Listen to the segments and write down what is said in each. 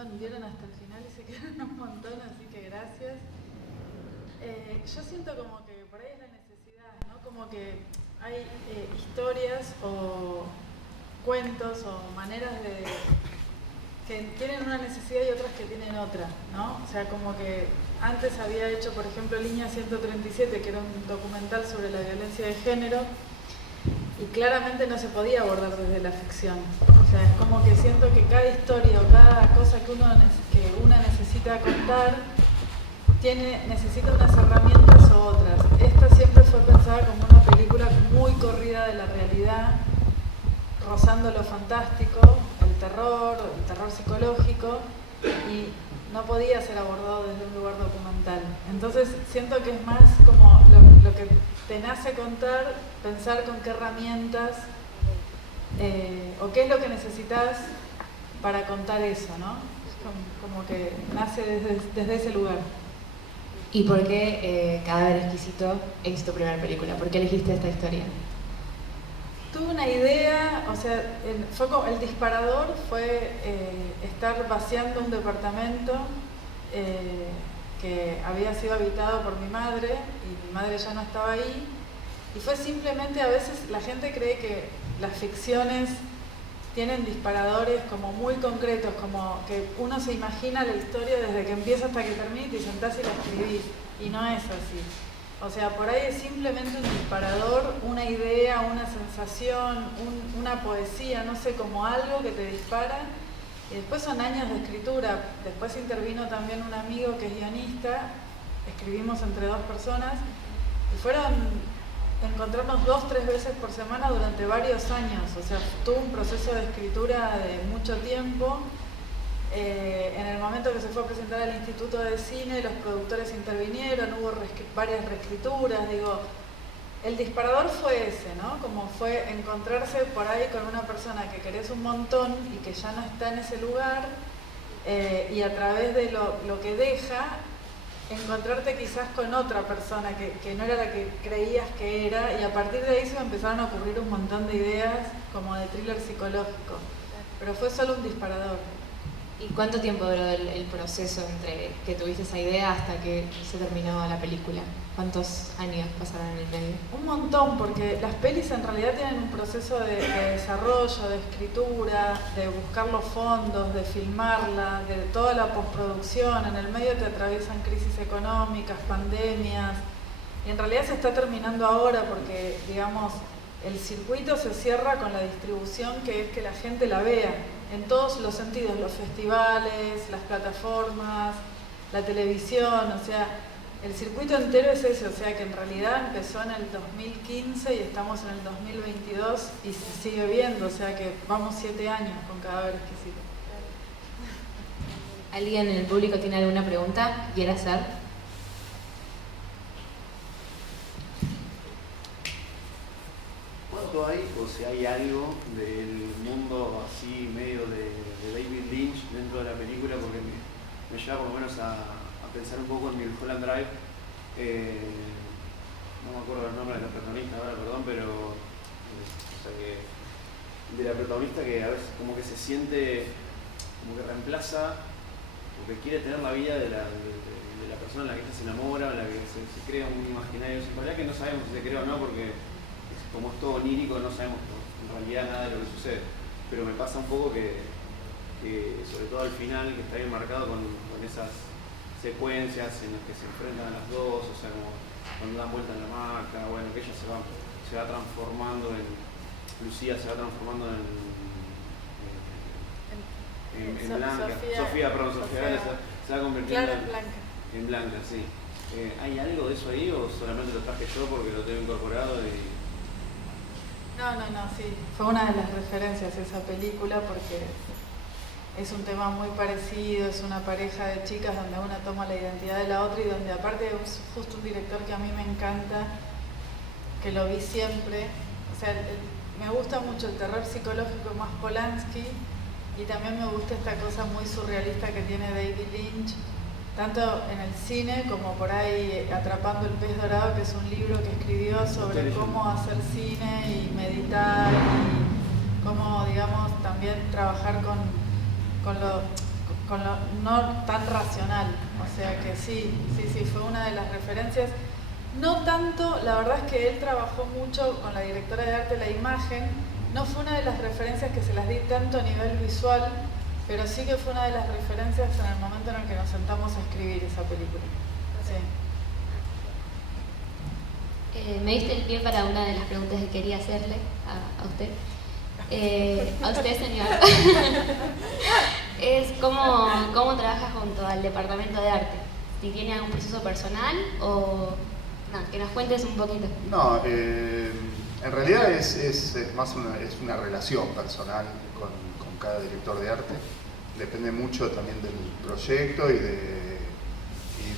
montón, vieron hasta el final y se quedaron un montón, así que gracias. Yo siento como que por ahí es la necesidad, ¿no? Como que hay historias o cuentos o maneras de que tienen una necesidad y otras que tienen otra, ¿no? O sea, como que antes había hecho, por ejemplo, Línea 137, que era un documental sobre la violencia de género, y claramente no se podía abordar desde la ficción. O sea, es como que siento que cada historia o cada cosa que una necesita contar necesita unas herramientas o otras. Esta siempre fue pensada como una película muy corrida de la realidad, rozando lo fantástico, el terror psicológico, y no podía ser abordado desde un lugar documental. Entonces siento que es más como lo que te nace contar, pensar con qué herramientas o qué es lo que necesitas para contar eso, ¿no? Como que nace desde ese lugar. ¿Y por qué Cadáver Exquisito es tu primera película? ¿Por qué elegiste esta historia? Tuve una idea, o sea, el disparador fue estar vaciando un departamento que había sido habitado por mi madre, y mi madre ya no estaba ahí, y fue simplemente, a veces la gente cree que las ficciones tienen disparadores como muy concretos, como que uno se imagina la historia desde que empieza hasta que termina y te sentás y la escribís, y no es así. O sea, por ahí es simplemente un disparador, una idea, una sensación, una poesía, no sé, como algo que te dispara. Y después son años de escritura. Después intervino también un amigo que es guionista, escribimos entre dos personas, y fueron encontrarnos 2-3 veces por semana durante varios años. O sea, tuvo un proceso de escritura de mucho tiempo. En el momento que se fue a presentar al Instituto de Cine, los productores intervinieron, hubo varias reescrituras. Digo, el disparador fue ese, ¿no? Como fue encontrarse por ahí con una persona que querés un montón y que ya no está en ese lugar, y a través de lo que deja, encontrarte quizás con otra persona que no era la que creías que era, y a partir de ahí se me empezaron a ocurrir un montón de ideas como de thriller psicológico, pero fue solo un disparador. ¿Y cuánto tiempo duró el proceso entre que tuviste esa idea hasta que se terminó la película? ¿Cuántos años pasaron en el medio? Un montón, porque las pelis en realidad tienen un proceso de desarrollo, de escritura, de buscar los fondos, de filmarla, de toda la postproducción. En el medio te atraviesan crisis económicas, pandemias, y en realidad se está terminando ahora porque, digamos, el circuito se cierra con la distribución, que es que la gente la vea, en todos los sentidos, los festivales, las plataformas, la televisión, o sea, el circuito entero es ese, o sea que en realidad empezó en el 2015 y estamos en el 2022 y se sigue viendo, o sea que vamos 7 años con Cadáver Exquisito. ¿Alguien en el público tiene alguna pregunta que quiera hacer? ¿Cuánto hay, o si hay algo del mundo así medio de David Lynch dentro de la película? Porque me lleva por lo menos a pensar un poco en Mulholland Drive. No me acuerdo el nombre de la protagonista ahora, perdón, pero o sea que de la protagonista que a veces como que se siente como que reemplaza, porque quiere tener la vida de la persona en la que ella se enamora, en la que se crea un imaginario, en realidad que no sabemos si se crea o no, porque como es todo onírico no sabemos en realidad nada de lo que sucede, pero me pasa un poco que sobre todo al final, que está bien marcado con esas secuencias en las que se enfrentan a las dos, o sea, como cuando dan vuelta en la hamaca, bueno, que ella se va transformando en Lucía, se va transformando en Blanca, Sofía se va convirtiendo en Blanca, sí. ¿Hay algo de eso ahí o solamente lo traje yo porque lo tengo incorporado? No, sí, fue una de las referencias esa película porque es un tema muy parecido, es una pareja de chicas donde una toma la identidad de la otra y donde aparte es justo un director que a mí me encanta, que lo vi siempre. O sea, me gusta mucho el terror psicológico más Polanski, y también me gusta esta cosa muy surrealista que tiene David Lynch, tanto en el cine como por ahí Atrapando el pez dorado, que es un libro que escribió sobre cómo hacer cine y meditar y cómo, digamos, también trabajar con no tan racional. O sea que sí, fue una de las referencias. No tanto, la verdad es que él trabajó mucho con la directora de arte de la imagen, no fue una de las referencias que se las di tanto a nivel visual, pero sí que fue una de las referencias en el momento en el que nos sentamos a escribir esa película. Sí. Me diste el pie para una de las preguntas que quería hacerle a usted. A usted, señor. Es cómo trabaja junto al departamento de arte. Si tiene algún proceso personal o... No, que nos cuentes un poquito. No, en realidad es más una relación personal con cada director de arte. Depende mucho también del proyecto y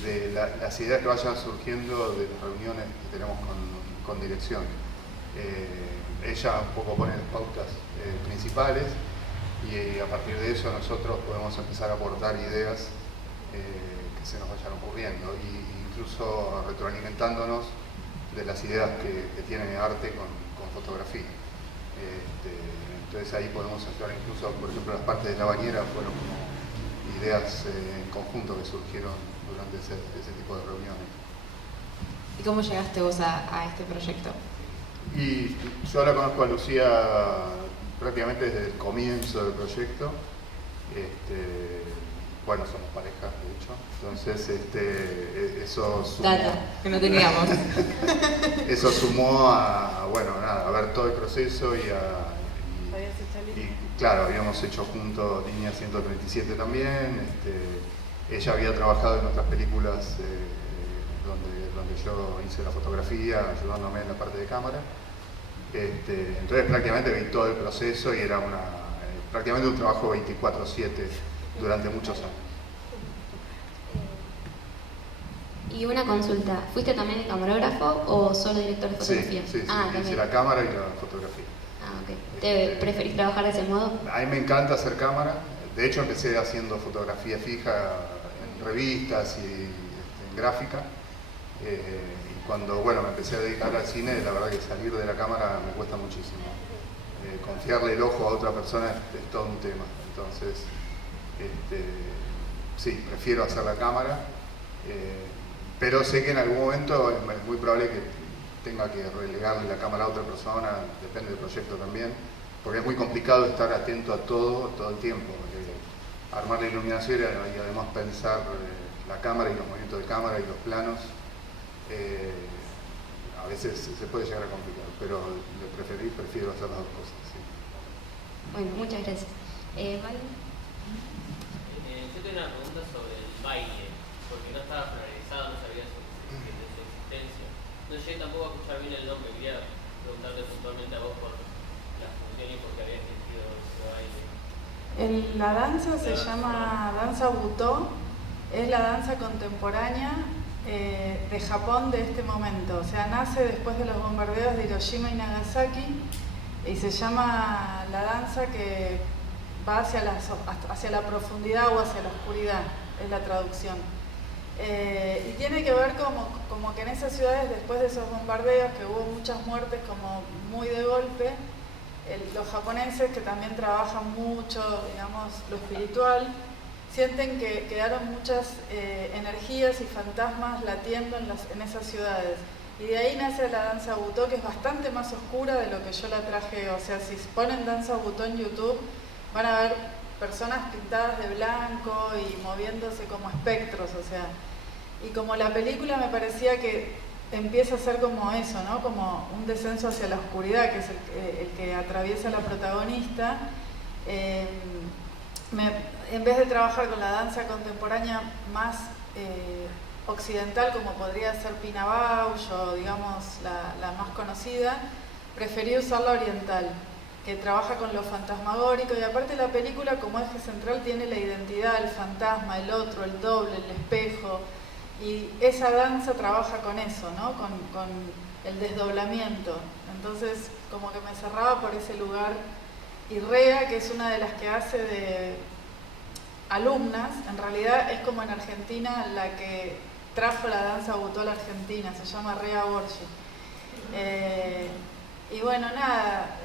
de las ideas que vayan surgiendo de las reuniones que tenemos con dirección. Ella un poco pone las pautas principales y a partir de eso nosotros podemos empezar a aportar ideas que se nos vayan ocurriendo y incluso retroalimentándonos de las ideas que tiene arte con fotografía. Entonces ahí podemos hacer incluso, por ejemplo, las partes de la bañera fueron como ideas en conjunto que surgieron durante ese tipo de reuniones. ¿Y cómo llegaste vos a este proyecto? Y yo la conozco a Lucía prácticamente desde el comienzo del proyecto. Bueno, somos pareja, de hecho. Entonces, eso sumó... Data, que no teníamos. Eso sumó a ver todo el proceso y claro, habíamos hecho juntos Línea 137 también. Ella había trabajado en otras películas donde yo hice la fotografía, ayudándome en la parte de cámara. Entonces prácticamente vi todo el proceso y era prácticamente un trabajo 24/7 durante muchos años. Y una consulta, ¿fuiste también el camarógrafo o solo director de fotografía? Sí, también. hice la cámara y la fotografía. Ok. ¿Te preferís trabajar de ese modo? A mí me encanta hacer cámara. De hecho empecé haciendo fotografía fija en revistas y en gráfica. Y cuando me empecé a dedicar al cine, la verdad que salir de la cámara me cuesta muchísimo. Confiarle el ojo a otra persona es todo un tema. Entonces, sí, prefiero hacer la cámara. Pero sé que en algún momento es muy probable que tenga que relegarle la cámara a otra persona, depende del proyecto también, porque es muy complicado estar atento a todo el tiempo. Armar la iluminación y además pensar la cámara y los movimientos de cámara y los planos, a veces se puede llegar a complicar, pero prefiero hacer las dos cosas. Sí. Bueno, muchas gracias. ¿Vale? Yo tengo una pregunta sobre el baile, porque no estaba familiarizado, no sabía de su existencia. No llegué tampoco a escuchar bien el nombre, quería preguntarte puntualmente a vos por la función y por qué habías elegido ese baile. La danza se llama danza Butó, es la danza contemporánea de Japón de este momento. O sea, nace después de los bombardeos de Hiroshima y Nagasaki y se llama la danza que va hacia la profundidad o hacia la oscuridad, es la traducción. Y tiene que ver como que en esas ciudades, después de esos bombardeos, que hubo muchas muertes como muy de golpe, los japoneses, que también trabajan mucho, digamos, lo espiritual, sienten que quedaron muchas energías y fantasmas latiendo en esas ciudades. Y de ahí nace la danza Butó, que es bastante más oscura de lo que yo la traje. O sea, si ponen danza Butó en YouTube, van a ver personas pintadas de blanco y moviéndose como espectros, o sea. Y como la película me parecía que empieza a ser como eso, ¿no? Como un descenso hacia la oscuridad, que es el que atraviesa la protagonista. En vez de trabajar con la danza contemporánea más occidental, como podría ser Pina Bausch o digamos la más conocida, preferí usar la oriental, que trabaja con lo fantasmagórico, y aparte la película como eje central tiene la identidad, el fantasma, el otro, el doble, el espejo, y esa danza trabaja con eso, ¿no? Con el desdoblamiento. Entonces como que me cerraba por ese lugar. Y Rea, que es una de las que hace de alumnas, en realidad es como en Argentina la que trajo la danza Butó a la Argentina, se llama Rea Borgi. Y bueno, nada,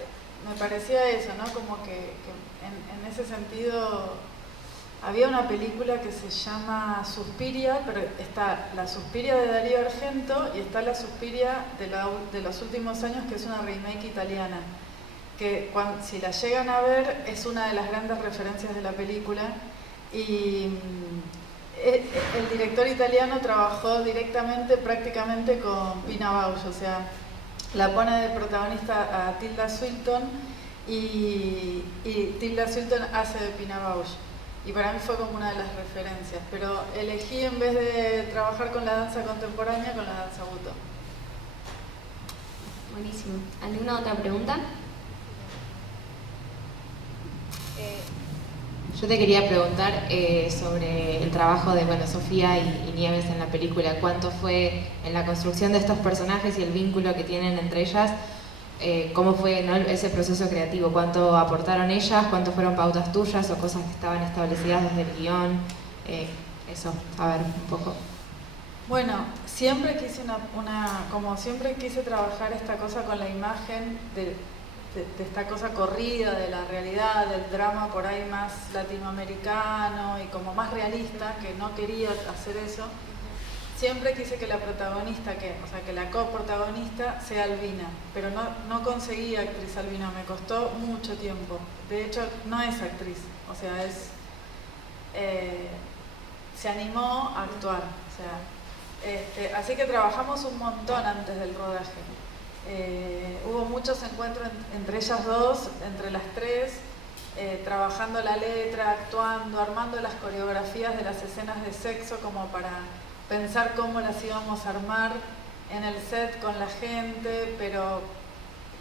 me parecía eso, ¿no? Como que en ese sentido había una película que se llama Suspiria, pero está la Suspiria de Darío Argento y está la Suspiria de los últimos años, que es una remake italiana, que si la llegan a ver es una de las grandes referencias de la película. Y el director italiano trabajó directamente, prácticamente con Pina Bausch, o sea, la pone de protagonista a Tilda Swinton y Tilda Swinton hace de Pina Bausch. Y para mí fue como una de las referencias, pero elegí, en vez de trabajar con la danza contemporánea, con la danza Butoh. Buenísimo. ¿Alguna otra pregunta? Yo te quería preguntar sobre el trabajo de Sofía y Nieves en la película. ¿Cuánto fue en la construcción de estos personajes y el vínculo que tienen entre ellas? ¿Cómo fue, ¿no?, ese proceso creativo? ¿Cuánto aportaron ellas? ¿Cuánto fueron pautas tuyas o cosas que estaban establecidas desde el guión? Eso, a ver, un poco. Bueno, siempre quise como siempre quise trabajar esta cosa con la imagen de esta cosa corrida de la realidad, del drama por ahí más latinoamericano y como más realista, que no quería hacer eso. Siempre quise que la protagonista, que la coprotagonista sea albina, pero no conseguí actriz albina, me costó mucho tiempo. De hecho, no es actriz, o sea, se animó a actuar. Así que trabajamos un montón antes del rodaje. Hubo muchos encuentros entre ellas dos, entre las tres, trabajando la letra, actuando, armando las coreografías de las escenas de sexo como para pensar cómo las íbamos a armar en el set con la gente, pero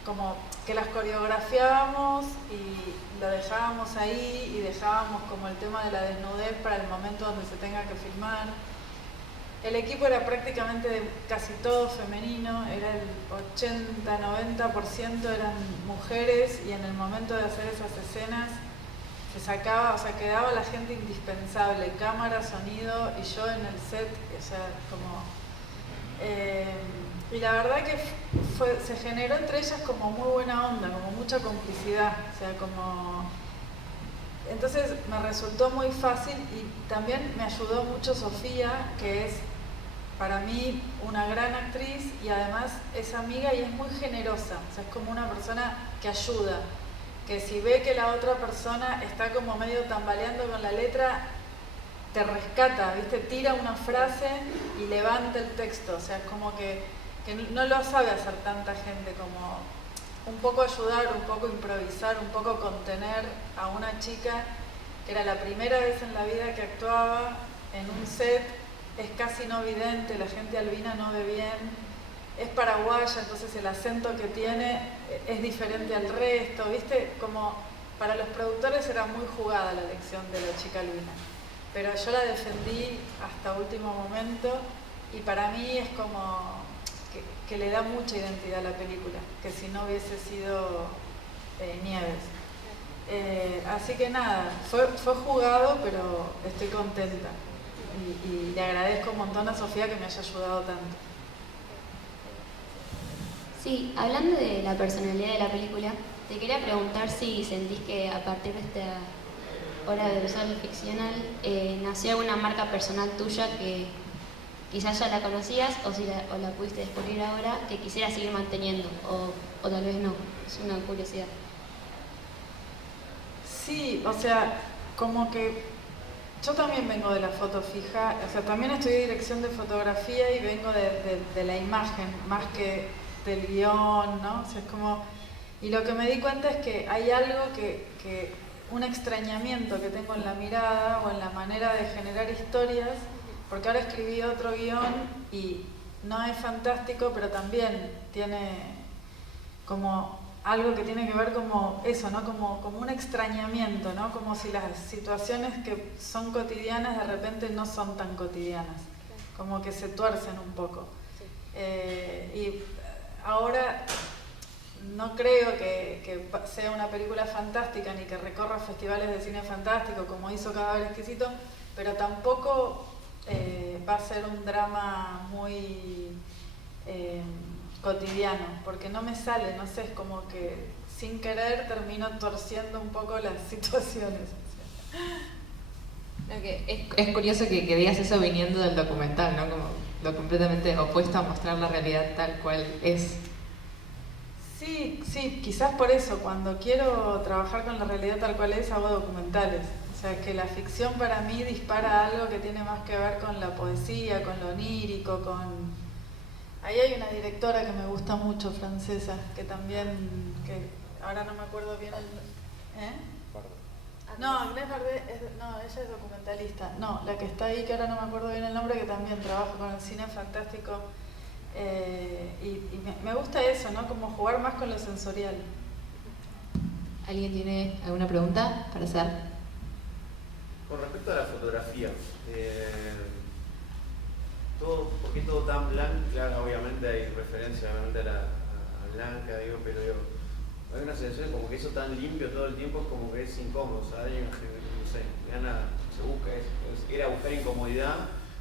como que las coreografiábamos y lo dejábamos ahí y dejábamos como el tema de la desnudez para el momento donde se tenga que filmar. El equipo era prácticamente casi todo femenino, era el 80-90% eran mujeres, y en el momento de hacer esas escenas se sacaba, o sea, quedaba la gente indispensable, cámara, sonido y yo en el set, o sea, como... y la verdad que se generó entre ellas como muy buena onda, como mucha complicidad, o sea, como... Entonces me resultó muy fácil, y también me ayudó mucho Sofía, que es para mí una gran actriz y además es amiga y es muy generosa, o sea, es como una persona que ayuda, que si ve que la otra persona está como medio tambaleando con la letra, te rescata, ¿viste? Tira una frase y levanta el texto, o sea, es como que no lo sabe hacer tanta gente, como un poco ayudar, un poco improvisar, un poco contener a una chica que era la primera vez en la vida que actuaba en un set, es casi no vidente, la gente albina no ve bien, es paraguaya, entonces el acento que tiene es diferente al resto, ¿viste? Como para los productores era muy jugada la elección de la chica albina, pero yo la defendí hasta último momento, y para mí es como que le da mucha identidad a la película, que si no hubiese sido Nieves. Así que nada, fue jugado, pero estoy contenta. Y le agradezco un montón a Sofía que me haya ayudado tanto. Sí, hablando de la personalidad de la película, te quería preguntar si sentís que a partir de esta hora de usar el ficcional nació alguna marca personal tuya que quizás ya la conocías o la pudiste descubrir ahora, que quisieras seguir manteniendo, o tal vez no, es una curiosidad. Sí, o sea, como que yo también vengo de la foto fija, o sea, también estudié dirección de fotografía y vengo de la imagen, más que del guión, ¿no? O sea, es como... Y lo que me di cuenta es que hay algo un extrañamiento que tengo en la mirada o en la manera de generar historias, porque ahora escribí otro guión y no es fantástico, pero también tiene como algo que tiene que ver como eso, ¿no? Como un extrañamiento, ¿no? Como si las situaciones que son cotidianas de repente no son tan cotidianas, como que se tuercen un poco. Y ahora no creo que sea una película fantástica ni que recorra festivales de cine fantástico como hizo Cadáver Exquisito, pero tampoco va a ser un drama muy cotidiano, porque no me sale, no sé, es como que sin querer termino torciendo un poco las situaciones. No, que es curioso que digas eso viniendo del documental, ¿no? Como lo completamente opuesto a mostrar la realidad tal cual es. Sí, sí, quizás por eso, cuando quiero trabajar con la realidad tal cual es, hago documentales. O sea, que la ficción para mí dispara algo que tiene más que ver con la poesía, con lo onírico, con... Ahí hay una directora que me gusta mucho, francesa, que también, que ahora no me acuerdo bien el... ¿Eh? No, Agnès Varda, no, ella es documentalista. No, la que está ahí, que ahora no me acuerdo bien el nombre, que también trabaja con el cine fantástico. Y me gusta eso, ¿no? Como jugar más con lo sensorial. ¿Alguien tiene alguna pregunta para hacer? Con respecto a la fotografía, ¿por qué todo tan blanco? Claro, obviamente hay referencia obviamente a blanca, digo, pero digo, hay una sensación como que eso tan limpio todo el tiempo es como que es incómodo, ¿sabes? No sé, se busca, era buscar incomodidad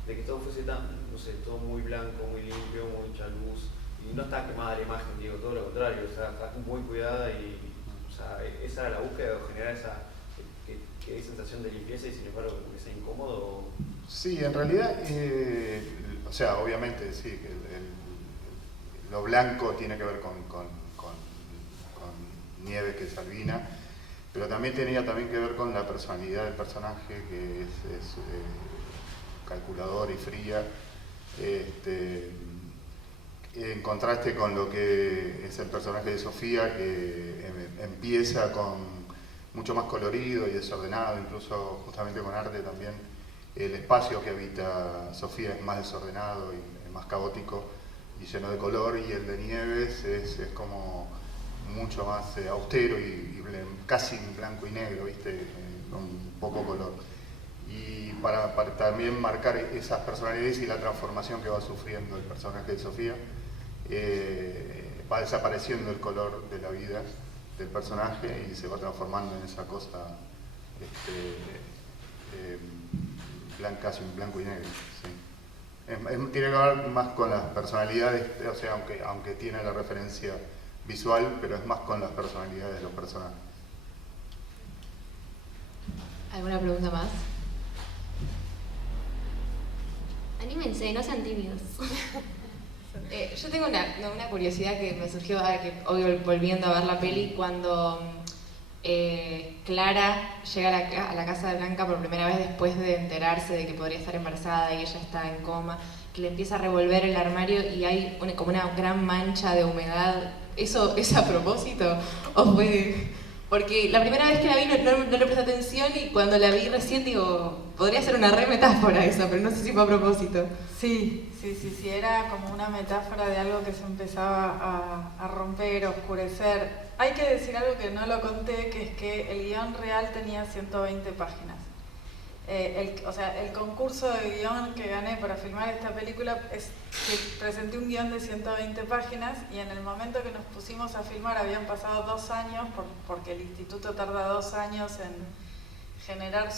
de que todo fuese tan, no sé, todo muy blanco, muy limpio, mucha luz, y no está quemada la imagen, digo, todo lo contrario, o sea, está muy cuidada y, o sea, esa era la búsqueda de generar esa que hay sensación de limpieza y sin embargo como que sea incómodo. Sí, en realidad, o sea, obviamente sí, que lo blanco tiene que ver con Nieves, que es albina, pero también tenía que ver con la personalidad del personaje, que es calculadora y fría, en contraste con lo que es el personaje de Sofía, que empieza con mucho más colorido y desordenado, incluso justamente con arte también. El espacio que habita Sofía es más desordenado y más caótico y lleno de color, y el de Nieves es como mucho más austero y casi en blanco y negro, ¿viste? Con poco color. Y para también marcar esas personalidades y la transformación que va sufriendo el personaje de Sofía, va desapareciendo el color de la vida del personaje y se va transformando en esa cosa casi en blanco y negro. Sí. Tiene que ver más con las personalidades, o sea, aunque tiene la referencia visual, pero es más con las personalidades de los personajes. ¿Alguna pregunta más? Anímense, no sean tímidos. Yo tengo una curiosidad que me surgió ahora que hoy volviendo a ver la peli, cuando Clara llega a la casa de Blanca por primera vez después de enterarse de que podría estar embarazada y ella está en coma, que le empieza a revolver el armario y hay como una gran mancha de humedad. ¿Eso es a propósito? ¿O fue...? Porque la primera vez que la vi no le presté atención y cuando la vi recién digo, podría ser una re metáfora esa, pero no sé si fue a propósito. Sí, era como una metáfora de algo que se empezaba a romper, a oscurecer. Hay que decir algo que no lo conté, que es que el guión real tenía 120 páginas. El concurso de guión que gané para filmar esta película es que presenté un guión de 120 páginas y en el momento que nos pusimos a filmar habían pasado 2 años, porque el instituto tarda 2 años en generar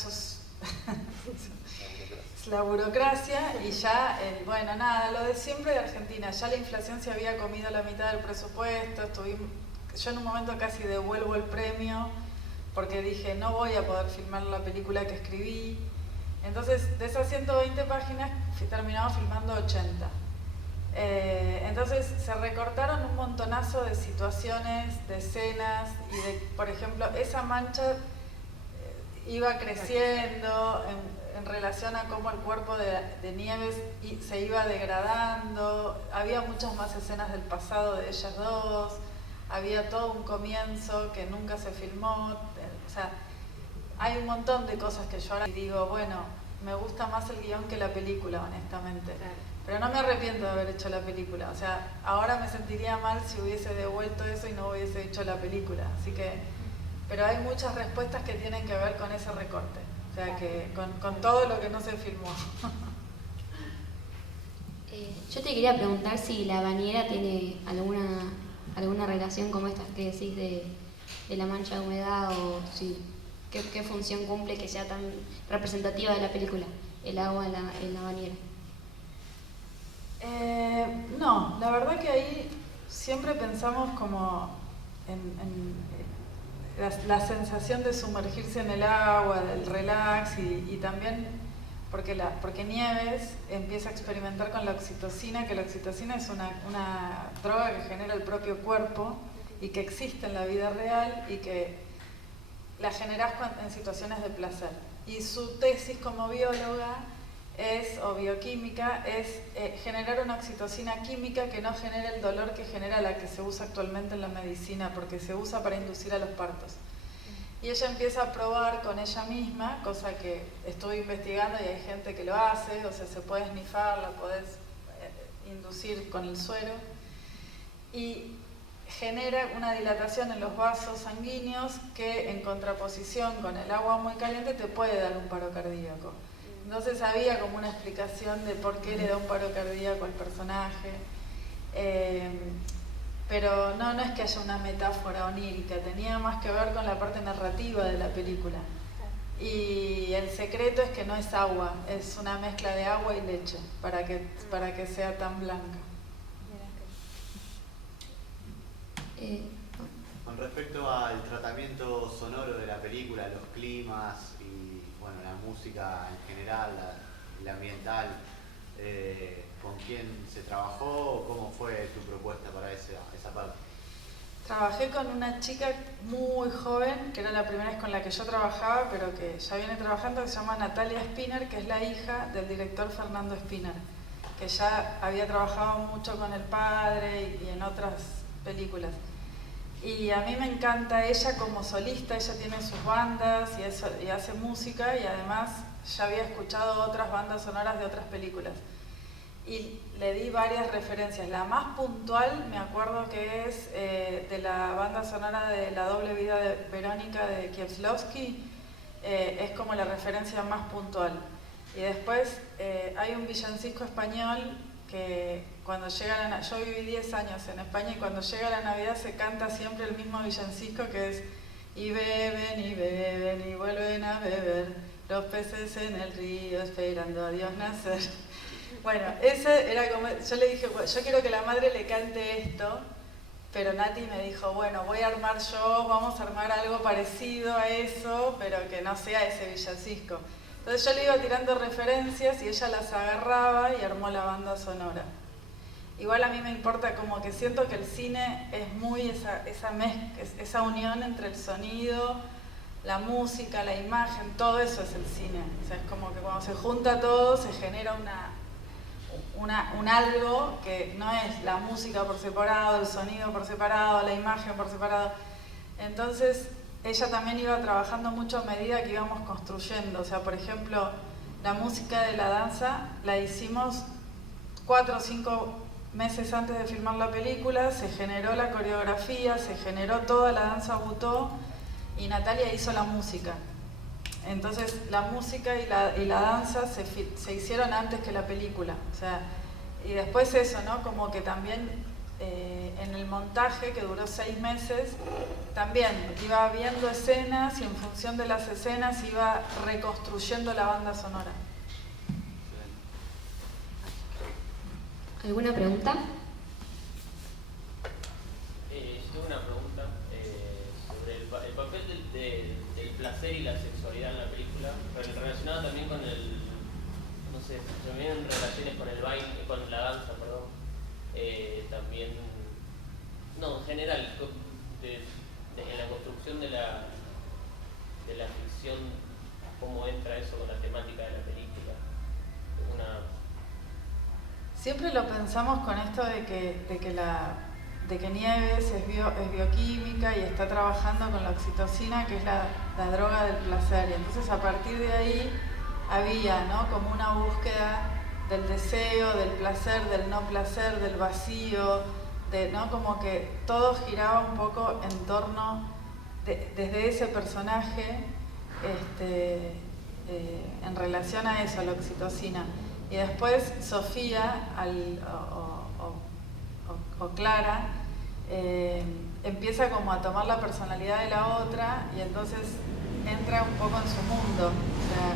la burocracia y ya, bueno, nada, lo de siempre de Argentina, ya la inflación se había comido la mitad del presupuesto, yo en un momento casi devuelvo el premio porque dije, no voy a poder filmar la película que escribí. Entonces, de esas 120 páginas, terminamos filmando 80. Entonces, se recortaron un montonazo de situaciones, de escenas, y por ejemplo, esa mancha iba creciendo en relación a cómo el cuerpo de Nieves se iba degradando. Había muchas más escenas del pasado de ellas dos. Había todo un comienzo que nunca se filmó, o sea, hay un montón de cosas que yo ahora digo, bueno, me gusta más el guión que la película, honestamente. Claro. Pero no me arrepiento de haber hecho la película, o sea, ahora me sentiría mal si hubiese devuelto eso y no hubiese hecho la película, así que, pero hay muchas respuestas que tienen que ver con ese recorte, o sea, que con todo lo que no se filmó. Yo te quería preguntar si La Bañera tiene alguna relación como estas que decís de la mancha de humedad, o si qué función cumple que sea tan representativa de la película, el agua en la bañera. No, la verdad que ahí siempre pensamos como la sensación de sumergirse en el agua, del relax y también porque Nieves empieza a experimentar con la oxitocina, que la oxitocina es una droga que genera el propio cuerpo y que existe en la vida real y que la generás en situaciones de placer. Y su tesis como bióloga o bioquímica es generar una oxitocina química que no genere el dolor que genera la que se usa actualmente en la medicina, porque se usa para inducir a los partos. Y ella empieza a probar con ella misma, cosa que estuve investigando y hay gente que lo hace, o sea, se puede snifar, la podés inducir con el suero, y genera una dilatación en los vasos sanguíneos que en contraposición con el agua muy caliente te puede dar un paro cardíaco. Entonces había como una explicación de por qué le da un paro cardíaco al personaje. Pero no es que haya una metáfora onírica, tenía más que ver con la parte narrativa de la película. Y el secreto es que no es agua, es una mezcla de agua y leche para que sea tan blanca. Con respecto al tratamiento sonoro de la película, los climas y bueno, la música en general, la ambiental, ¿con quién se trabajó? ¿Cómo fue tu propuesta para esa parte? Trabajé con una chica muy joven, que era la primera vez con la que yo trabajaba, pero que ya viene trabajando, que se llama Natalia Spinner, que es la hija del director Fernando Spinner, que ya había trabajado mucho con el padre y en otras películas. Y a mí me encanta ella como solista, ella tiene sus bandas y hace música y además ya había escuchado otras bandas sonoras de otras películas. Y le di varias referencias. La más puntual me acuerdo que es de la banda sonora de La doble vida de Verónica de Kieslowski, es como la referencia más puntual. Y después hay un villancico español que cuando llega yo viví 10 años en España y cuando llega la Navidad se canta siempre el mismo villancico que es y beben y vuelven a beber los peces en el río esperando a Dios nacer. Bueno, ese era como, yo le dije, yo quiero que la madre le cante esto, pero Nati me dijo, bueno, voy a armar yo, vamos a armar algo parecido a eso, pero que no sea ese villancico. Entonces yo le iba tirando referencias y ella las agarraba y armó la banda sonora. Igual a mí me importa, como que siento que el cine es muy esa unión entre el sonido, la música, la imagen, todo eso es el cine. O sea, es como que cuando se junta todo se genera un algo que no es la música por separado, el sonido por separado, la imagen por separado. Entonces ella también iba trabajando mucho a medida que íbamos construyendo. O sea, por ejemplo, la música de la danza la hicimos 4 o 5 meses antes de filmar la película, se generó la coreografía, se generó toda la danza butó y Natalia hizo la música. Entonces la música y la danza se hicieron antes que la película. O sea, y después eso, ¿no? Como que también en el montaje, que duró 6 meses, también iba viendo escenas y en función de las escenas iba reconstruyendo la banda sonora. ¿Alguna pregunta? Yo tengo una pregunta sobre el papel del placer y la sexualidad en la película, pero relacionado también con no sé, también en relaciones con el baile, con la danza, perdón. También, no, en general, en la construcción de la ficción, cómo entra eso con la temática de la película. Siempre lo pensamos con esto de que Nieves es bioquímica y está trabajando con la oxitocina, que es la droga del placer. Y entonces a partir de ahí había, ¿no?, como una búsqueda del deseo, del placer, del no placer, del vacío, ¿no? Como que todo giraba un poco en torno, desde ese personaje, en relación a eso, a la oxitocina. Y después Sofía o Clara empieza como a tomar la personalidad de la otra y entonces entra un poco en su mundo. O sea,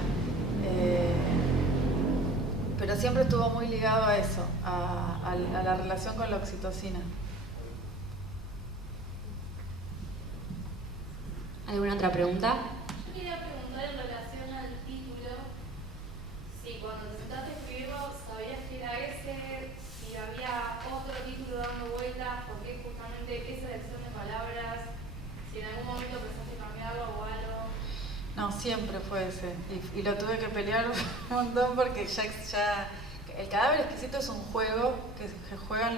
pero siempre estuvo muy ligado a eso, a la relación con la oxitocina. ¿Alguna otra pregunta? Yo quería preguntar en relación al título, si cuando te sentaste a escribirlo sabías que era ese, si había otro título dando vueltas, por qué justamente esa elección de palabras, si en algún momento pensaste cambiarlo o algo. No, siempre fue ese. Y lo tuve que pelear un montón porque ya el cadáver exquisito es un juego que juegan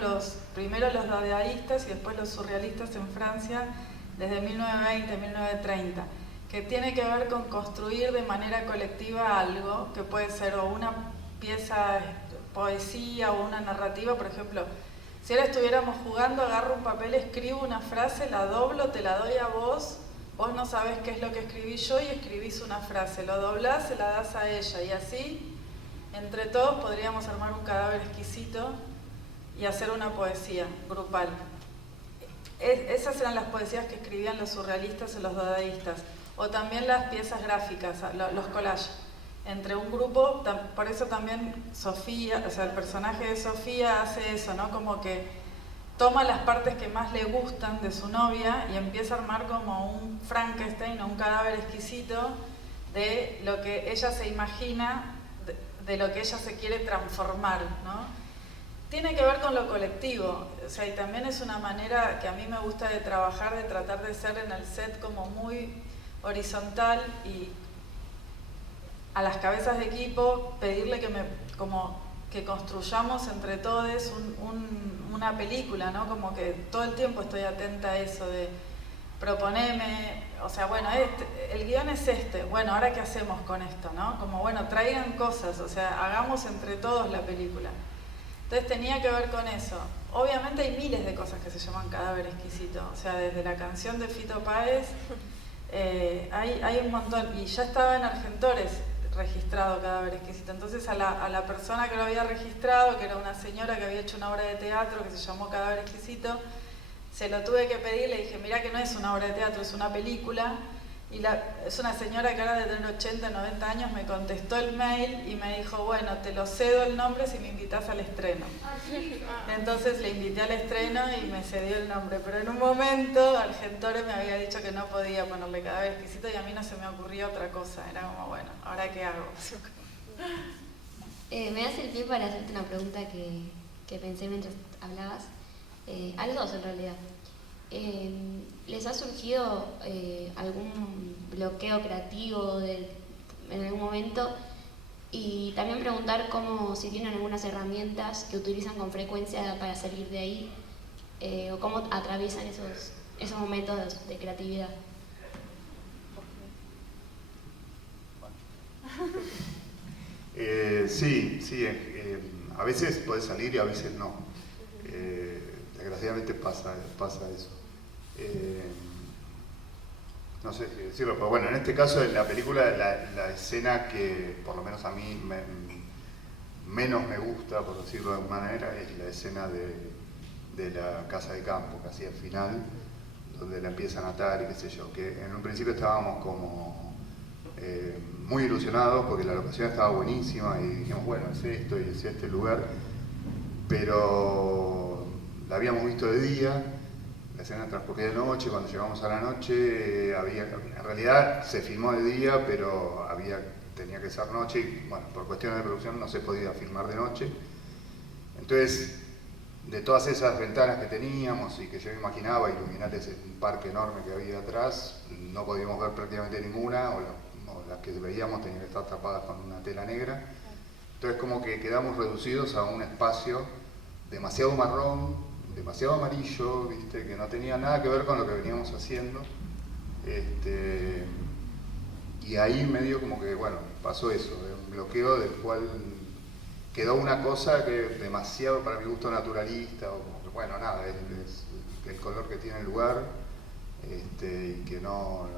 primero los dadaístas y después los surrealistas en Francia desde 1920, 1930, que tiene que ver con construir de manera colectiva algo, que puede ser o una pieza, poesía o una narrativa. Por ejemplo, si ahora estuviéramos jugando, agarro un papel, escribo una frase, la doblo, te la doy a vos, vos no sabés qué es lo que escribí yo y escribís una frase, lo doblás, se la das a ella y así, entre todos podríamos armar un cadáver exquisito y hacer una poesía grupal. Esas eran las poesías que escribían los surrealistas o los dadaístas, o también las piezas gráficas, los collages. Entre un grupo, por eso también Sofía, o sea, el personaje de Sofía hace eso, ¿no? Como que toma las partes que más le gustan de su novia y empieza a armar como un Frankenstein o un cadáver exquisito de lo que ella se imagina, de lo que ella se quiere transformar, ¿no? Tiene que ver con lo colectivo, o sea, y también es una manera que a mí me gusta de trabajar, de tratar de ser en el set como muy horizontal y a las cabezas de equipo pedirle que construyamos entre todos una película, ¿no? Como que todo el tiempo estoy atenta a eso de proponeme, o sea, bueno, el guión es bueno, ahora qué hacemos con esto, ¿no? Como, bueno, traigan cosas, o sea, hagamos entre todos la película. Entonces tenía que ver con eso. Obviamente hay miles de cosas que se llaman cadáver exquisito, o sea, desde la canción de Fito Páez, hay un montón, y ya estaba en Argentores registrado cadáver exquisito. Entonces a la persona que lo había registrado, que era una señora que había hecho una obra de teatro que se llamó Cadáver Exquisito, se lo tuve que pedir, le dije, mirá que no es una obra de teatro, es una película. Y es una señora que ahora de tener 80, 90 años me contestó el mail y me dijo, bueno, te lo cedo el nombre si me invitas al estreno. Entonces le invité al estreno y me cedió el nombre. Pero en un momento Argentores me había dicho que no podía ponerle Cadáver Exquisito y a mí no se me ocurría otra cosa. Era como, bueno, ¿ahora qué hago? Me das el pie para hacerte una pregunta que pensé mientras hablabas. A los dos en realidad. ¿Les ha surgido algún bloqueo creativo en algún momento? Y también preguntar si tienen algunas herramientas que utilizan con frecuencia para salir de ahí, o cómo atraviesan esos momentos de creatividad. Sí, a veces puede salir y a veces no. Desgraciadamente pasa eso. No sé si decirlo, pero bueno, en este caso en la película la escena que por lo menos a mí menos me gusta, por decirlo de alguna manera, es la escena de la casa de campo, casi al final, donde la empiezan a atar y qué sé yo, que en un principio estábamos como muy ilusionados porque la locación estaba buenísima y dijimos, bueno, es esto y es este lugar, pero la habíamos visto de día. La escena transcurría de noche, cuando llegamos a la noche en realidad se filmó de día, pero tenía que ser noche y bueno, por cuestiones de producción no se podía filmar de noche. Entonces, de todas esas ventanas que teníamos y que yo imaginaba, iluminate ese parque enorme que había atrás, no podíamos ver prácticamente ninguna, o las que veíamos tenían que estar tapadas con una tela negra. Entonces como que quedamos reducidos a un espacio demasiado marrón, demasiado amarillo, ¿viste? Que no tenía nada que ver con lo que veníamos haciendo. Y ahí medio como que, bueno, pasó eso, un bloqueo del cual quedó una cosa que demasiado para mi gusto naturalista, o como que, bueno, nada, es el color que tiene el lugar, y que no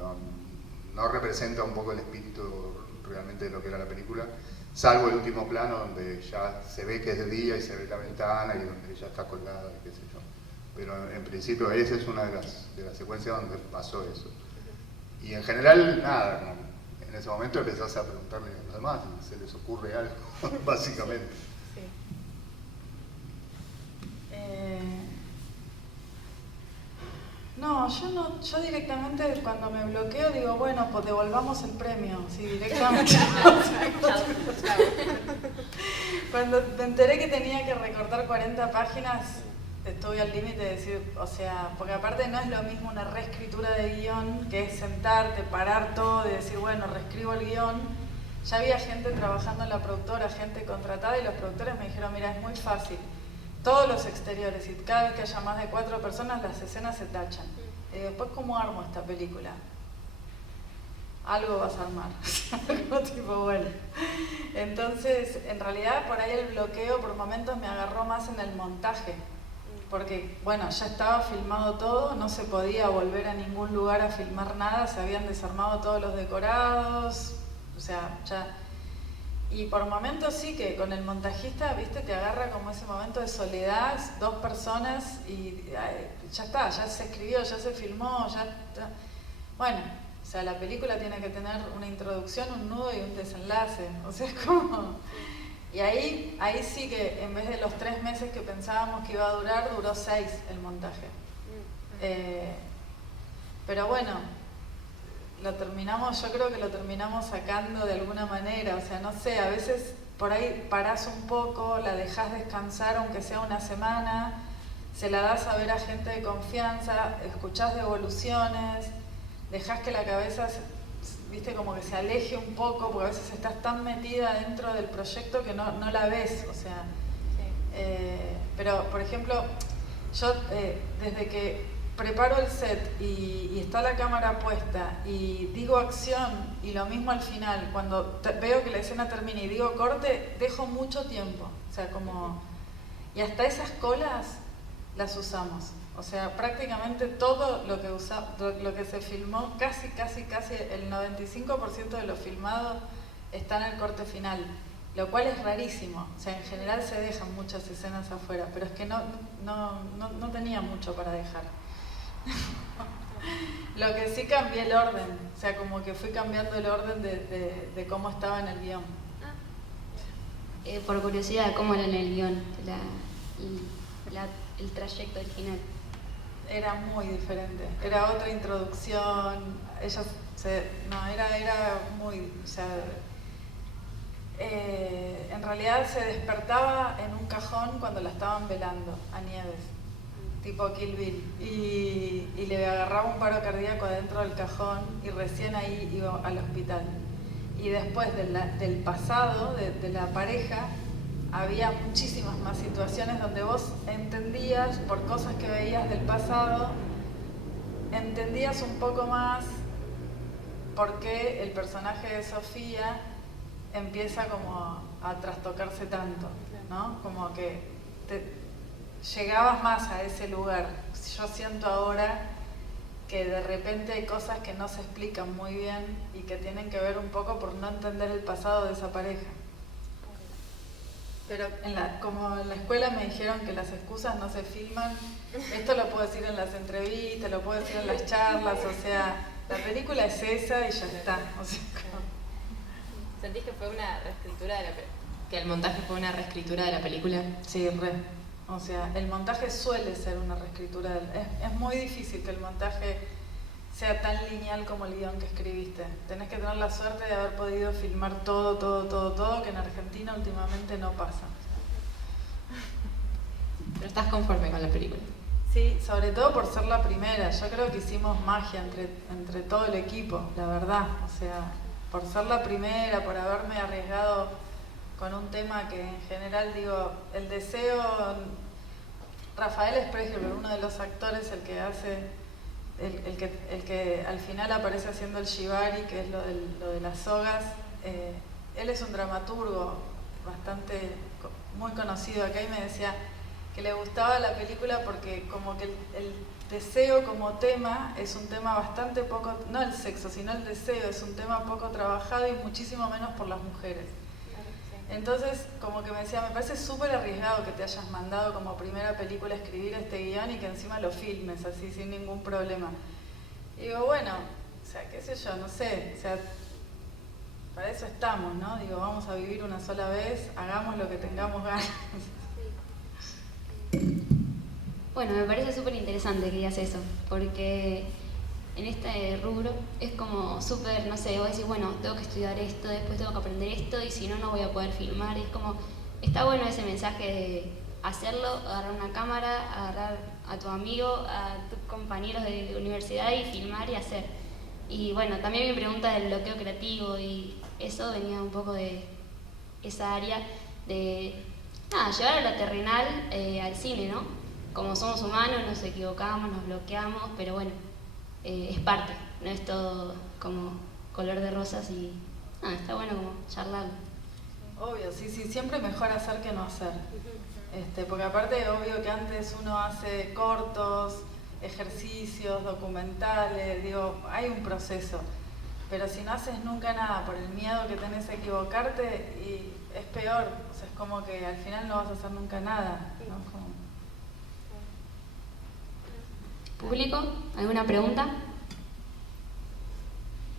representa un poco el espíritu realmente de lo que era la película, salvo el último plano donde ya se ve que es de día y se ve la ventana y donde ella está colgada y qué sé yo. Pero en principio esa es una de las secuencias donde pasó eso. Y en general, nada, como en ese momento empezás a preguntarle a los demás si se les ocurre algo, básicamente. Sí. No, No, yo directamente cuando me bloqueo digo, bueno, pues devolvamos el premio, sí, directamente. Cuando me enteré que tenía que recortar 40 páginas, estuve al límite de decir, o sea, porque aparte no es lo mismo una reescritura de guión, que es sentarte, parar todo y decir, bueno, reescribo el guión. Ya había gente trabajando en la productora, gente contratada, y los productores me dijeron, mira, es muy fácil. Todos los exteriores, y cada vez que haya más de 4 personas, las escenas se tachan. Y después, ¿cómo armo esta película? Algo vas a armar. Algo tipo, bueno. Entonces, en realidad, por ahí el bloqueo por momentos me agarró más en el montaje. Porque, bueno, ya estaba filmado todo, no se podía volver a ningún lugar a filmar nada, se habían desarmado todos los decorados, o sea, ya... Y por momentos sí que con el montajista, viste, te agarra como ese momento de soledad, 2 personas y ya está, ya se escribió, ya se filmó, ya está. Bueno, o sea, la película tiene que tener una introducción, un nudo y un desenlace, o sea, es como... Y ahí sí que en vez de los 3 meses que pensábamos que iba a durar, duró 6 el montaje. Pero bueno, lo terminamos, yo creo que lo terminamos sacando de alguna manera, o sea, no sé, a veces por ahí parás un poco, la dejás descansar aunque sea una semana, se la das a ver a gente de confianza, escuchás devoluciones, dejás que la cabeza, viste, como que se aleje un poco, porque a veces estás tan metida dentro del proyecto que no la ves, o sea, pero por ejemplo, yo desde que preparo el set y está la cámara puesta y digo acción y lo mismo al final, cuando veo que la escena termina y digo corte, dejo mucho tiempo, o sea, como... Y hasta esas colas las usamos, o sea, prácticamente todo lo que se filmó, casi el 95% de lo filmado está en el corte final, lo cual es rarísimo, o sea, en general se dejan muchas escenas afuera, pero es que no tenía mucho para dejar. Lo que sí cambié el orden, o sea, como que fui cambiando el orden de cómo estaba en el guión. Por curiosidad, ¿cómo era en el guión el trayecto original? Era muy diferente, era otra introducción, era muy, o sea, en realidad se despertaba en un cajón cuando la estaban velando a Nieves, tipo Kill Bill, y le agarraba un paro cardíaco adentro del cajón y recién ahí iba al hospital. Y después del pasado, de la pareja, había muchísimas más situaciones donde vos entendías, por cosas que veías del pasado, entendías un poco más por qué el personaje de Sofía empieza como a trastocarse tanto, ¿no? Como que llegabas más a ese lugar. Yo siento ahora que de repente hay cosas que no se explican muy bien y que tienen que ver un poco por no entender el pasado de esa pareja. Pero como en la escuela me dijeron que las excusas no se filman, esto lo puedo decir en las entrevistas, lo puedo decir en las charlas, o sea, la película es esa y ya está. O sea, ¿Sentís que fue una reescritura de que el montaje fue una reescritura de la película? Sí, re. O sea, el montaje suele ser una reescritura. Es muy difícil que el montaje sea tan lineal como el guión que escribiste. Tenés que tener la suerte de haber podido filmar todo, que en Argentina últimamente no pasa. ¿Pero estás conforme con la película? Sí, sobre todo por ser la primera. Yo creo que hicimos magia entre todo el equipo, la verdad. O sea, por ser la primera, por haberme arriesgado con un tema que en general, digo, el deseo... Rafael Spregelberg, uno de los actores, el que hace... El que al final aparece haciendo el shibari, que es lo de las sogas, él es un dramaturgo bastante muy conocido acá y me decía que le gustaba la película porque como que el deseo como tema es un tema bastante poco, no el sexo, sino el deseo, es un tema poco trabajado y muchísimo menos por las mujeres. Entonces, como que me decía, me parece súper arriesgado que te hayas mandado como primera película a escribir este guión y que encima lo filmes así, sin ningún problema. Y digo, bueno, o sea, qué sé yo, no sé, o sea, para eso estamos, ¿no? Digo, vamos a vivir una sola vez, hagamos lo que tengamos ganas. Bueno, me parece súper interesante que digas eso, porque en este rubro es como súper, no sé, vos decís, bueno, tengo que estudiar esto, después tengo que aprender esto, y si no, no voy a poder filmar. Y es como, está bueno ese mensaje de hacerlo, agarrar una cámara, agarrar a tu amigo, a tus compañeros de universidad y filmar y hacer. Y bueno, también mi pregunta del bloqueo creativo y eso venía un poco de esa área de, nada, llevar a lo terrenal al cine, ¿no? Como somos humanos, nos equivocamos, nos bloqueamos, pero bueno, es parte, no es todo como color de rosas y está bueno como charlarlo. Obvio, sí, siempre mejor hacer que no hacer. Porque aparte, obvio que antes uno hace cortos, ejercicios, documentales, digo, hay un proceso. Pero si no haces nunca nada por el miedo que tenés a equivocarte, y es peor. O sea, es como que al final no vas a hacer nunca nada, ¿no? Como... ¿Público? ¿Alguna pregunta?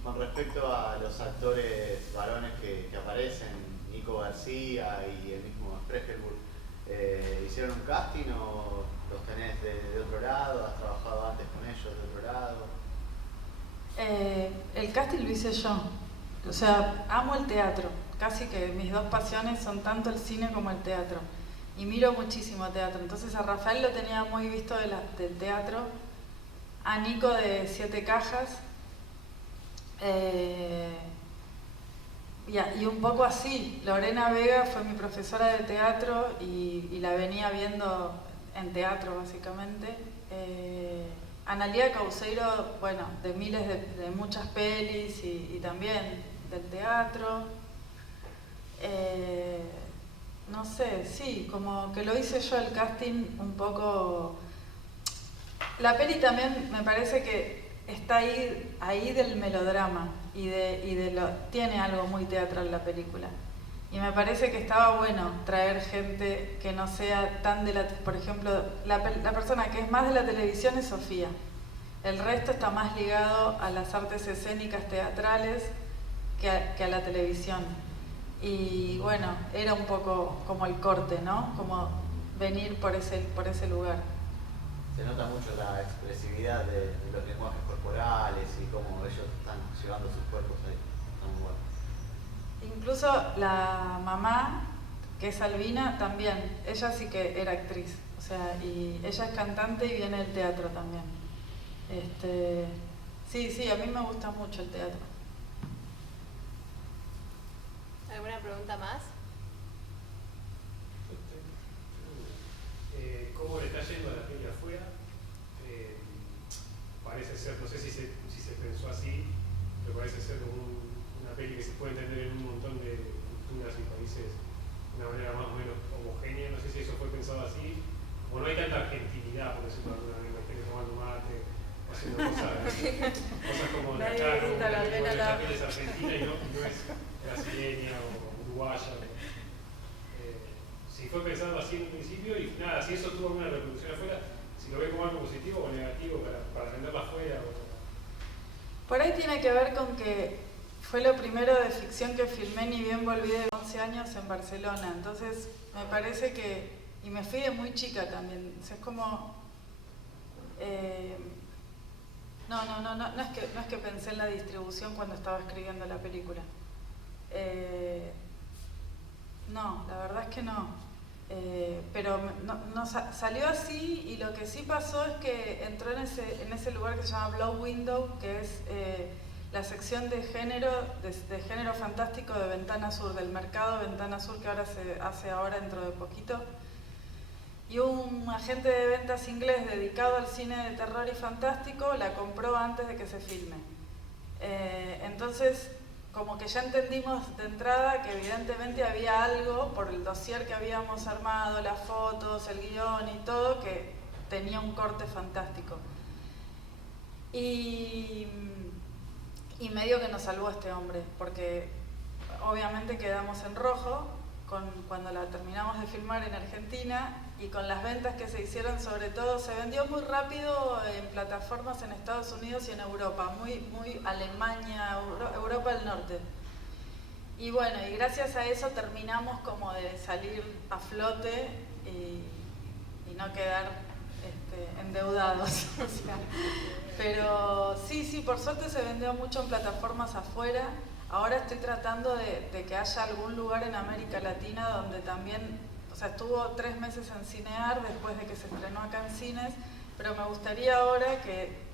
Con respecto a los actores varones que aparecen, Nico García y el mismo Spregelburg, ¿hicieron un casting o los tenés de otro lado? ¿Has trabajado antes con ellos de otro lado? El casting lo hice yo. O sea, amo el teatro. Casi que mis dos pasiones son tanto el cine como el teatro. Y miro muchísimo teatro. Entonces a Rafael lo tenía muy visto del teatro. A Nico de 7 Cajas. Y un poco así. Lorena Vega fue mi profesora de teatro y la venía viendo en teatro básicamente. Analía Causeiro, bueno, de miles de muchas pelis y también del teatro. No sé, sí, como que lo hice yo el casting un poco. La peli también me parece que está ahí del melodrama tiene algo muy teatral la película. Y me parece que estaba bueno traer gente que no sea tan de la... Por ejemplo, la persona que es más de la televisión es Sofía. El resto está más ligado a las artes escénicas teatrales que a la televisión. Y bueno, era un poco como el corte, ¿no? Como venir por ese lugar. Se nota mucho la expresividad de los lenguajes corporales y cómo ellos están llevando sus cuerpos ahí. Muy bueno. Incluso la mamá, que es Albina, también. Ella sí que era actriz. O sea, y ella es cantante y viene del teatro también. Sí, a mí me gusta mucho el teatro. ¿Alguna pregunta más? ¿Cómo le está yendo a la peli afuera? Parece ser, no sé si se pensó así, pero parece ser como una peli que se puede entender en un montón de culturas y países de una manera más o menos homogénea. No sé si eso fue pensado así. Como no hay tanta argentinidad, por decirlo de alguna manera, me estoy tomando mate, haciendo cosas como de acá, la peli es argentina y no es brasileña o uruguaya. Si fue pensado así en un principio y nada, si eso tuvo alguna repercusión afuera, si lo ve como algo positivo o negativo para venderla afuera. Por ahí tiene que ver con que fue lo primero de ficción que filmé, ni bien volví de 11 años en Barcelona. Entonces me parece que, y me fui de muy chica también, o sea, es como... No es que pensé en la distribución cuando estaba escribiendo la película. No, la verdad es que no. Pero salió así, y lo que sí pasó es que entró en ese lugar que se llama Blow Window, que es la sección de género fantástico de Ventana Sur, del mercado Ventana Sur, que ahora se hace dentro de poquito. Y un agente de ventas inglés dedicado al cine de terror y fantástico la compró antes de que se filme. Entonces, como que ya entendimos de entrada que evidentemente había algo por el dossier que habíamos armado, las fotos, el guión y todo, que tenía un corte fantástico. Y medio que nos salvó este hombre, porque obviamente quedamos en rojo cuando la terminamos de filmar en Argentina, y con las ventas que se hicieron, sobre todo, se vendió muy rápido en plataformas en Estados Unidos y en Europa, muy Alemania, Europa del Norte. Y bueno, y gracias a eso terminamos como de salir a flote y no quedar endeudados. O sea, pero sí, por suerte se vendió mucho en plataformas afuera. Ahora estoy tratando de que haya algún lugar en América Latina donde también, o sea, estuvo 3 meses en Cinear después de que se estrenó acá en cines, pero me gustaría ahora que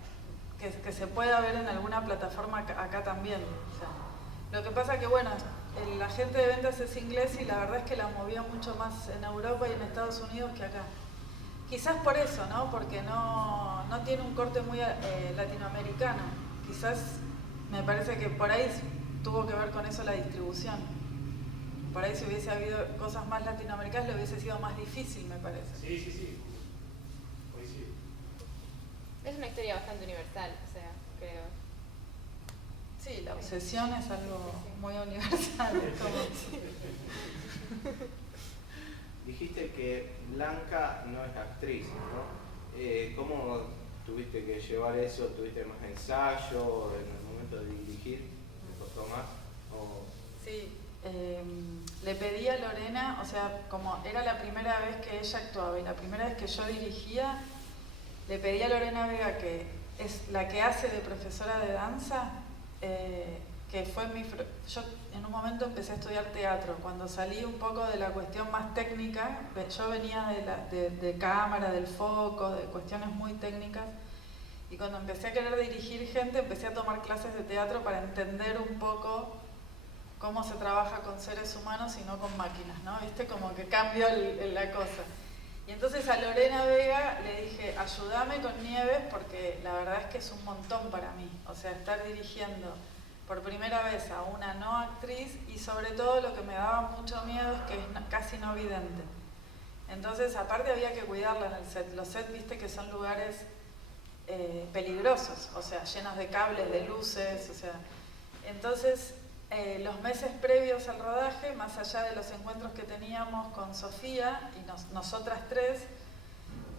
se pueda ver en alguna plataforma acá también. O sea, lo que pasa que, bueno, el agente de ventas es inglés y la verdad es que la movió mucho más en Europa y en Estados Unidos que acá. Quizás por eso, ¿no? Porque no tiene un corte muy latinoamericano. Quizás me parece que por ahí tuvo que ver con eso la distribución. Por ahí si hubiese habido cosas más latinoamericanas le hubiese sido más difícil, me parece. Sí. Coincido. Es una historia bastante universal, o sea, creo. Sí, la obsesión es algo muy universal. Dijiste que Blanca no es actriz, ¿no? ¿Cómo tuviste que llevar eso? ¿Tuviste más ensayo en el momento de dirigir? ¿Te costó más? Sí, le pedí a Lorena, o sea, como era la primera vez que ella actuaba y la primera vez que yo dirigía, le pedí a Lorena Vega, que es la que hace de profesora de danza, que fue yo en un momento empecé a estudiar teatro. Cuando salí un poco de la cuestión más técnica, yo venía de cámara, del foco, de cuestiones muy técnicas, y cuando empecé a querer dirigir gente, empecé a tomar clases de teatro para entender un poco cómo se trabaja con seres humanos y no con máquinas, ¿no? ¿Viste? Como que cambió la cosa. Y entonces a Lorena Vega le dije, ayúdame con Nieves, porque la verdad es que es un montón para mí. O sea, estar dirigiendo por primera vez a una no actriz, y sobre todo lo que me daba mucho miedo es que es casi no vidente. Entonces, aparte había que cuidarla en el set. Los sets, viste que son lugares peligrosos, o sea, llenos de cables, de luces, o sea. Entonces, los meses previos al rodaje, más allá de los encuentros que teníamos con Sofía y nosotras tres,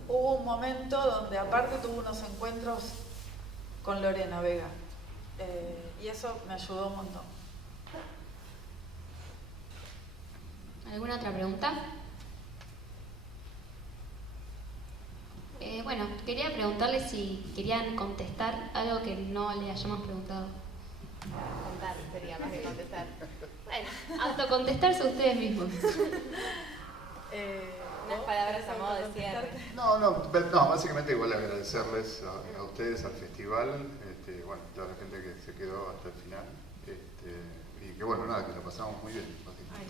hubo un momento donde aparte tuvo unos encuentros con Lorena Vega. Y eso me ayudó un montón. ¿Alguna otra pregunta? Bueno, quería preguntarles si querían contestar algo que no le hayamos preguntado. Contar sería más que contestar. Bueno, autocontestarse ustedes mismos. Unas palabras a modo de cierre. No, básicamente igual agradecerles a ustedes, al festival, bueno, toda la gente que se quedó hasta el final, y que bueno, nada, que lo pasamos muy bien.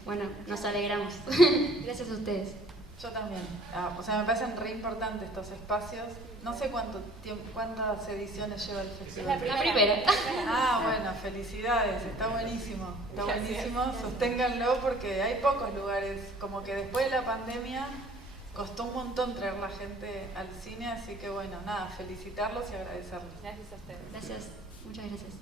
Bueno, nos alegramos. Gracias a ustedes. Yo también. O sea, me parecen re importantes estos espacios. No sé cuántas ediciones lleva el festival. La primera. Bueno, felicidades, está buenísimo. Está buenísimo, sosténganlo porque hay pocos lugares. Como que después de la pandemia costó un montón traer la gente al cine, así que bueno, nada, felicitarlos y agradecerles. Gracias a ustedes. Gracias, muchas gracias.